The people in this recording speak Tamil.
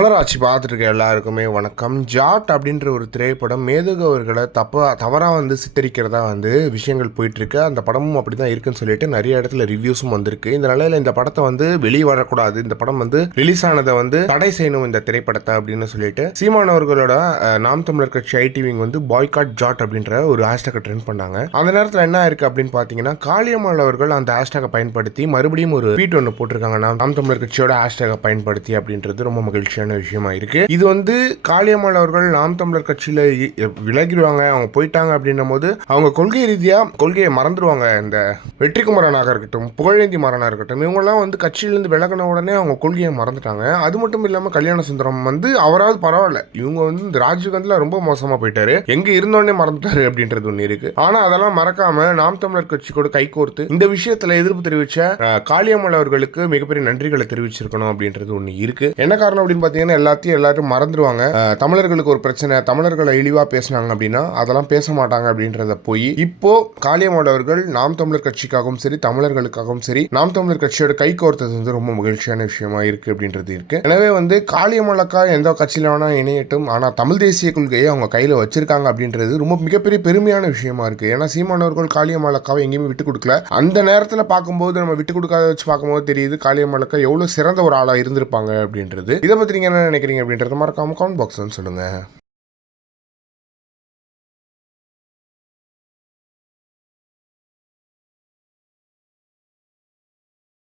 மலராட்சி பார்த்துட்டு இருக்க எல்லாருக்குமே வணக்கம். ஜாட் அப்படின்ற ஒரு திரைப்படம் மேதகு அவர்களை தப்பா தவறாக வந்து சித்தரிக்கிறதா வந்து விஷயங்கள் போயிட்டுருக்கு. அந்த படமும் அப்படி தான் இருக்குன்னு சொல்லிட்டு நிறைய இடத்துல ரிவ்யூஸும் வந்திருக்கு. இந்த நிலையில் இந்த படத்தை வந்து வெளியே வரக்கூடாது. இந்த படம் வந்து ரிலீஸ் ஆனதை வந்து தடை செய்யணும் இந்த திரைப்படத்தை அப்படின்னு சொல்லிட்டு சீமான் அவர்களோட நாம் தமிழர் கட்சி ஐடிவிங் வந்து பாய்காட் ஜாட் அப்படின்ற ஒரு ஹேஷ்டாக ட்ரெண்ட் பண்ணாங்க. அந்த நேரத்தில் என்ன இருக்கு அப்படின்னு பார்த்தீங்கன்னா காளியம்மாள் அவர்கள் அந்த ஹேஷ்டாகை பயன்படுத்தி மறுபடியும் ஒரு ட்வீட் ஒன்று போட்டிருக்காங்க. நாம் நாம் தமிழர் கட்சியோட ஹேஷ்டாகை பயன்படுத்தி அப்படின்றது ரொம்ப மகிழ்ச்சியான விஷயமா இருக்கு. இது வந்து காளியம்மாள் அவர்கள் நாம் தமிழர் கட்சியில விலகிடுவாங்க அவங்க போயிட்டாங்க அப்படின்னும் போது அவங்க கொள்கை ரீதியா கொள்கையை மறந்துடுவாங்க இந்த வெற்றிக்குமரனாக இருக்கட்டும் புகழேந்தி மாறனாக இருக்கட்டும் இவங்கெல்லாம் வந்து கட்சியிலேருந்து விலகின உடனே அவங்க கொள்கையை மறந்துட்டாங்க. அது மட்டும் இல்லாமல் கல்யாண சுந்தரம் வந்து அவராவது பரவாயில்ல. இவங்க வந்து இந்த ராஜீவ்காந்தில் ரொம்ப மோசமாக போயிட்டாரு. எங்க இருந்தோடனே மறந்துட்டாரு அப்படின்றது ஒன்று இருக்கு. ஆனால் அதெல்லாம் மறக்காம நாம் தமிழர் கட்சி கூட கைகோர்த்து இந்த விஷயத்தில் எதிர்ப்பு தெரிவிச்ச காளியம்மாள் அவர்களுக்கு மிகப்பெரிய நன்றிகளை தெரிவிச்சிருக்கணும் அப்படின்றது ஒன்று இருக்கு. என்ன காரணம் அப்படின்னு பார்த்தீங்கன்னா எல்லாத்தையும் எல்லாரும் மறந்துடுவாங்க தமிழர்களுக்கு ஒரு பிரச்சனை தமிழர்களை இழிவா பேசினாங்க அப்படின்னா அதெல்லாம் பேச மாட்டாங்க அப்படின்றத போய் இப்போ காளியம்மாள் அவர்கள் நாம் தமிழர் கட்சிக்காகவும் சரி தமிழர்களுக்காகவும் சரி நாம் தமிழர் கட்சியோட கை கோர்த்தது வந்து ரொம்ப மகிழ்ச்சியான விஷயமா இருக்கு அப்படின்றது இருக்கு. எனவே வந்து காளியம்மாள் அக்கா எந்த கட்சியில வேணா இணையட்டும் ஆனா தமிழ் தேசிய கொள்கையை அவங்க கையில வச்சிருக்காங்க அப்படின்றது ரொம்ப மிகப்பெரிய பெருமையான விஷயமா இருக்கு. ஏன்னா சீமானவர்கள் காளியம்மாள் அக்காவை எங்கேயுமே விட்டு கொடுக்கல. அந்த நேரத்துல பார்க்கும்போது நம்ம விட்டு கொடுக்காத வச்சு பார்க்கும்போது தெரியுது காளியம்மாள் அக்கா எவ்வளவு சிறந்த ஒரு ஆளா இருந்திருப்பாங்க அப்படின்றது. இதை பத்தி என்ன நினைக்கிறீங்க அப்படின்றத மறக்காம கமெண்ட் பாக்ஸில் சொல்லுங்கள்